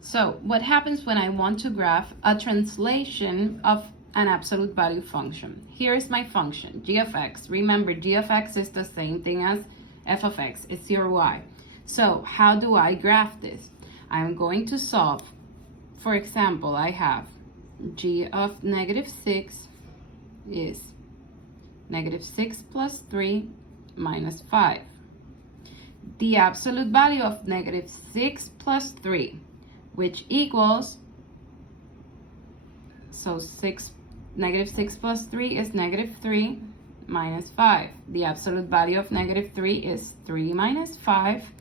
So what happens when I want to graph a translation of an absolute value function? Here is my function, g of x. Remember, g of x is the same thing as f of x. It's your y. So how do I graph this? I'm going to solve. For example, I have g of -6 is -6 plus 3 minus 5. The absolute value of -6 plus 3, which equals, so -6 plus 3 is -3 minus 5. The absolute value of -3 is 3 minus 5,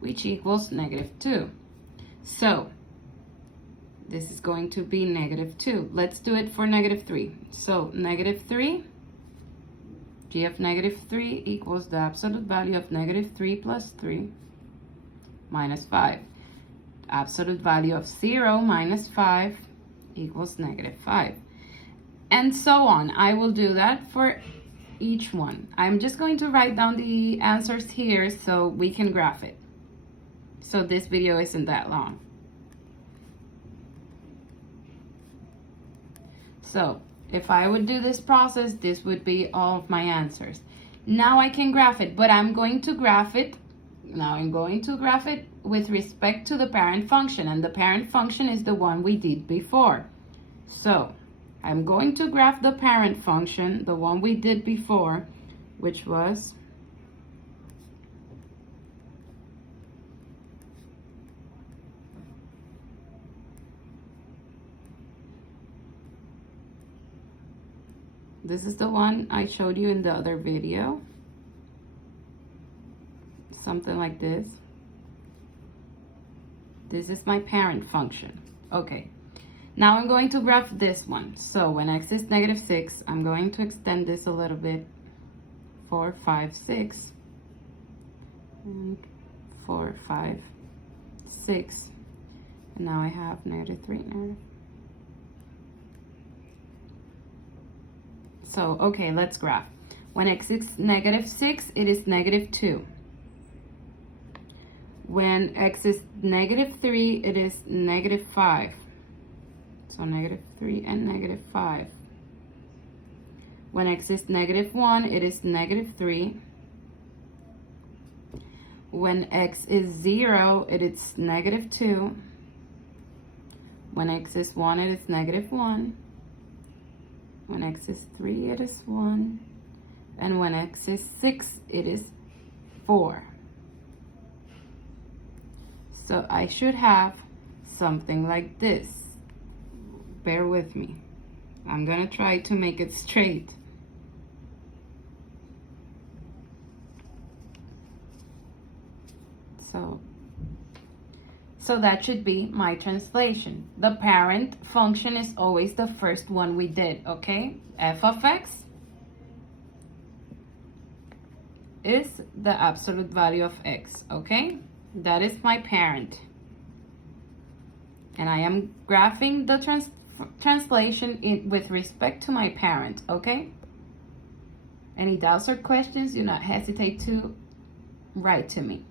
which equals -2. So this is going to be -2. Let's do it for -3. So -3, g of -3 equals the absolute value of -3 plus 3 minus 5. Absolute value of 0 minus 5 equals -5. And so on. I will do that for each one. I'm just going to write down the answers here so we can graph it. So this video isn't that long. So if I would do this process, this would be all of my answers. Now I can graph it, but I'm going to graph it with respect to the parent function, and the parent function is the one we did before. So I'm going to graph the parent function, the one we did before, which was this is the one I showed you in the other video. Something like this. This is my parent function. Okay. Now I'm going to graph this one. So when x is -6, I'm going to extend this a little bit. 4, 5, 6. And 4, 5, 6. And now I have -3, So, okay, let's graph. When x is -6, it is -2. When x is -3, it is -5. So -3 and -5. When x is -1, it is -3. When x is 0, it is -2. When x is 1, it is -1. When x is 3, it is 1. And when x is 6, it is 4. So I should have something like this. Bear with me. I'm gonna try to make it straight. So that should be my translation. The parent function is always the first one we did, okay? F of x is the absolute value of x, okay? That is my parent. And I am graphing the translation with respect to my parent, okay? Any doubts or questions, do not hesitate to write to me.